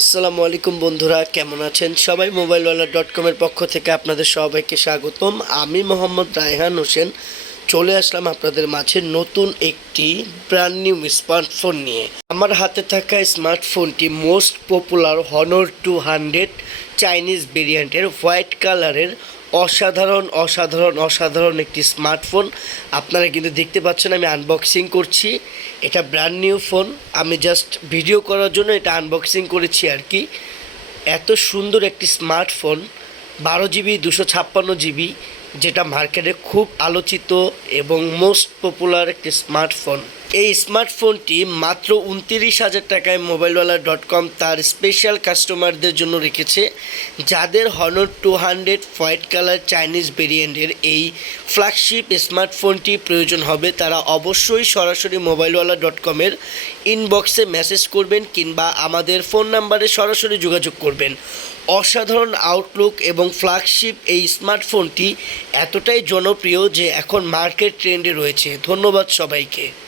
আসসালামু আলাইকুম বন্ধুরা, কেমন আছেন? সবাই মোবাইলওয়ালা ডট কমের পক্ষ থেকে আপনাদের সবাইকে স্বাগতম। আমি মোহাম্মদ রায়হান হোসেন, চলে আসলাম আপনাদের মাঝে নতুন একটি ব্র্যান্ড নিউ স্মার্টফোন নিয়ে। আমার হাতে থাকা স্মার্টফোনটি most popular Honor two hundred Chinese ভেরিয়েন্টের হোয়াইট কালারের অসাধারণ অসাধারণ অসাধারণ একটি স্মার্টফোন আপনারা কিন্তু দেখতে পাচ্ছেন, আমি আনবক্সিং করছি। এটা ব্র্যান্ড নিউ ফোন আমি জাস্ট ভিডিও করার জন্য এটা আনবক্সিং করেছি আর কি। এত সুন্দর একটি স্মার্টফোন বারো জিবি দুশো ছাপ্পান্ন জিবি যেটা মার্কেটে খুব আলোচিত এবং মোস্ট পপুলার একটি স্মার্টফোন এই স্মার্টফোনটি মাত্র উনতিরিশ হাজার টাকায় মোবাইলওয়ালা ডট কম তার স্পেশাল কাস্টমারদের জন্য রেখেছে, যাদের Honor two hundred white colour Chinese ভেরিয়েন্টের এই ফ্ল্যাগশিপ স্মার্টফোনটি প্রয়োজন হবে। তারা অবশ্যই সরাসরি মোবাইলওয়ালা ডট কমের ইনবক্সে মেসেজ করবেন কিংবা আমাদের ফোন নাম্বারে সরাসরি যোগাযোগ করবেন। অসাধারণ আউটলুক এবং ফ্ল্যাগশিপ এই স্মার্টফোনটি এতটাই জনপ্রিয় যে এখন মার্কেট ট্রেন্ডে রয়েছে। ধন্যবাদ সবাইকে।